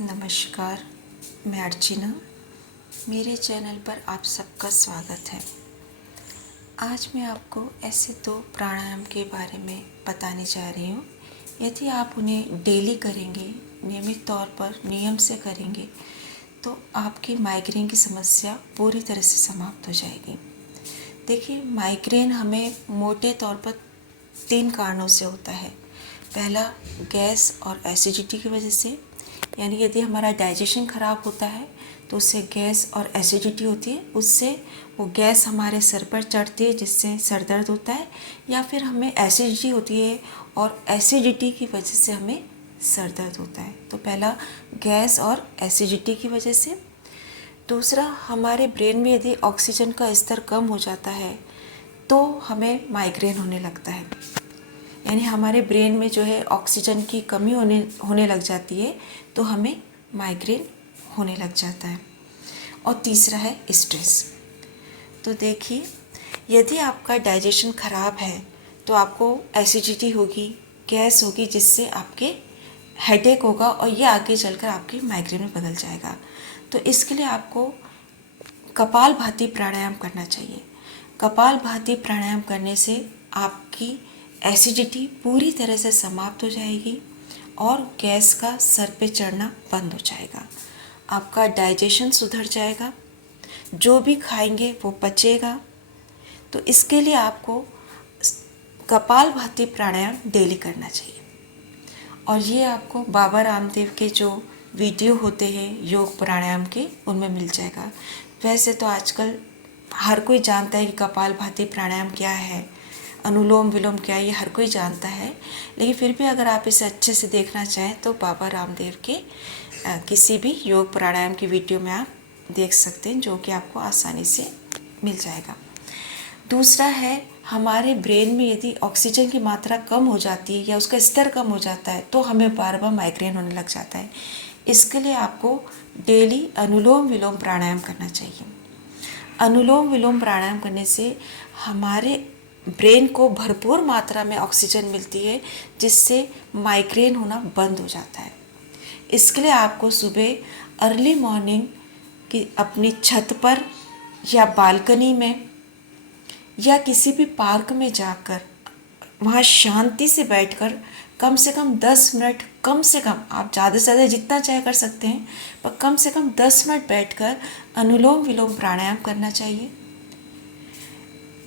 नमस्कार, मैं अर्चना। मेरे चैनल पर आप सबका स्वागत है। आज मैं आपको ऐसे 2 प्राणायाम के बारे में बताने जा रही हूँ। यदि आप उन्हें डेली करेंगे, नियमित तौर पर नियम से करेंगे, तो आपकी माइग्रेन की समस्या पूरी तरह से समाप्त हो जाएगी। देखिए, माइग्रेन हमें मोटे तौर पर 3 कारणों से होता है। पहला, गैस और एसिडिटी की वजह से, यानी यदि हमारा डाइजेशन ख़राब होता है तो उससे गैस और एसिडिटी होती है, उससे वो गैस हमारे सर पर चढ़ती है जिससे सर दर्द होता है, या फिर हमें एसिडिटी होती है और एसिडिटी की वजह से हमें सर दर्द होता है। तो पहला, गैस और एसिडिटी की वजह से। दूसरा, हमारे ब्रेन में यदि ऑक्सीजन का स्तर कम हो जाता है तो हमें माइग्रेन होने लगता है, यानी हमारे ब्रेन में जो है ऑक्सीजन की कमी होने लग जाती है तो हमें माइग्रेन होने लग जाता है। और तीसरा है स्ट्रेस। तो देखिए, यदि आपका डाइजेशन ख़राब है तो आपको एसिडिटी होगी, गैस होगी, जिससे आपके हेडेक होगा और ये आगे चलकर आपके माइग्रेन में बदल जाएगा। तो इसके लिए आपको कपालभाति प्राणायाम करना चाहिए। कपालभाति प्राणायाम करने से आपकी एसिडिटी पूरी तरह से समाप्त हो जाएगी और गैस का सर पे चढ़ना बंद हो जाएगा। आपका डाइजेशन सुधर जाएगा, जो भी खाएंगे वो पचेगा। तो इसके लिए आपको कपालभाति प्राणायाम डेली करना चाहिए। और ये आपको बाबा रामदेव के जो वीडियो होते हैं योग प्राणायाम के, उनमें मिल जाएगा। वैसे तो आजकल हर कोई जानता है कि कपालभाति प्राणायाम क्या है, अनुलोम विलोम क्या है, ये हर कोई जानता है। लेकिन फिर भी अगर आप इसे अच्छे से देखना चाहें तो बाबा रामदेव के किसी भी योग प्राणायाम की वीडियो में आप देख सकते हैं, जो कि आपको आसानी से मिल जाएगा। दूसरा है, हमारे ब्रेन में यदि ऑक्सीजन की मात्रा कम हो जाती है या उसका स्तर कम हो जाता है तो हमें बार बार माइग्रेन होने लग जाता है। इसके लिए आपको डेली अनुलोम विलोम प्राणायाम करना चाहिए। अनुलोम विलोम प्राणायाम करने से हमारे ब्रेन को भरपूर मात्रा में ऑक्सीजन मिलती है, जिससे माइग्रेन होना बंद हो जाता है। इसके लिए आपको सुबह अर्ली मॉर्निंग की अपनी छत पर या बालकनी में या किसी भी पार्क में जाकर वहाँ शांति से बैठकर कम से कम 10 मिनट, कम से कम, आप ज़्यादा से ज़्यादा जितना चाहे कर सकते हैं, पर कम से कम 10 मिनट बैठकर अनुलोम विलोम प्राणायाम करना चाहिए।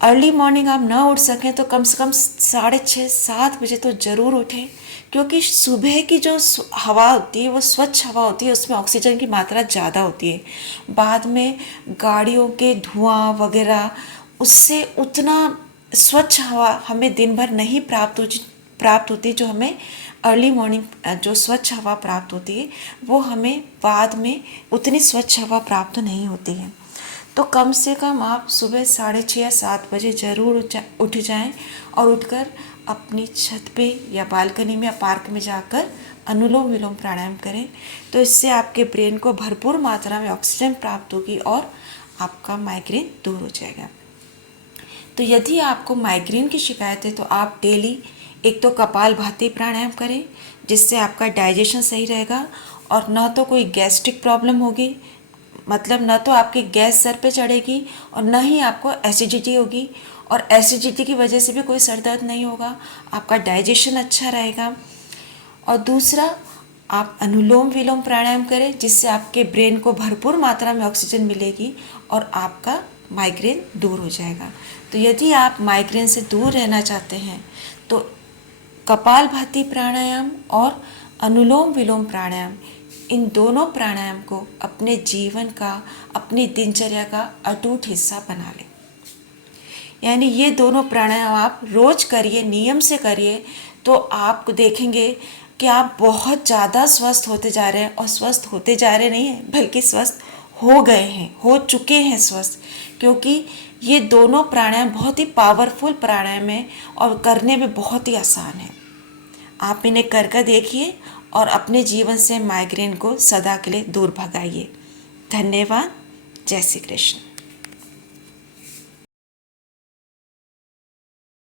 अर्ली मॉर्निंग आप ना उठ सकें तो कम से कम 6:30-7 बजे तो ज़रूर उठें, क्योंकि सुबह की जो हवा होती है वो स्वच्छ हवा होती है, उसमें ऑक्सीजन की मात्रा ज़्यादा होती है। बाद में गाड़ियों के धुआं वगैरह, उससे उतना स्वच्छ हवा हमें दिन भर नहीं प्राप्त होती जो हमें अर्ली मॉर्निंग जो स्वच्छ हवा प्राप्त होती है, वो हमें बाद में उतनी स्वच्छ हवा प्राप्त नहीं होती है। तो कम से कम आप सुबह 6:30 या 7 बजे ज़रूर उठ जाएं और उठकर अपनी छत पे या बालकनी में या पार्क में जाकर अनुलोम विलोम प्राणायाम करें। तो इससे आपके ब्रेन को भरपूर मात्रा में ऑक्सीजन प्राप्त होगी और आपका माइग्रेन दूर हो जाएगा। तो यदि आपको माइग्रेन की शिकायत है तो आप डेली एक तो कपालभाति प्राणायाम करें, जिससे आपका डाइजेशन सही रहेगा और ना तो कोई गैस्ट्रिक प्रॉब्लम होगी, मतलब ना तो आपकी गैस सर पे चढ़ेगी और ना ही आपको एसिडिटी होगी, और एसिडिटी की वजह से भी कोई सर दर्द नहीं होगा, आपका डाइजेशन अच्छा रहेगा। और दूसरा, आप अनुलोम विलोम प्राणायाम करें, जिससे आपके ब्रेन को भरपूर मात्रा में ऑक्सीजन मिलेगी और आपका माइग्रेन दूर हो जाएगा। तो यदि आप माइग्रेन से दूर रहना चाहते हैं तो कपालभाति प्राणायाम और अनुलोम विलोम प्राणायाम, इन दोनों प्राणायाम को अपने जीवन का, अपनी दिनचर्या का अटूट हिस्सा बना लें। यानी ये दोनों प्राणायाम आप रोज करिए, नियम से करिए, तो आप देखेंगे कि आप बहुत ज़्यादा स्वस्थ होते जा रहे हैं। और स्वस्थ होते जा रहे नहीं हैं, बल्कि स्वस्थ हो गए हैं, हो चुके हैं स्वस्थ, क्योंकि ये दोनों प्राणायाम बहुत ही पावरफुल प्राणायाम है और करने में बहुत ही आसान है। आप इन्हें कर देखिए और अपने जीवन से माइग्रेन को सदा के लिए दूर भगाइए। धन्यवाद। जय श्री कृष्ण।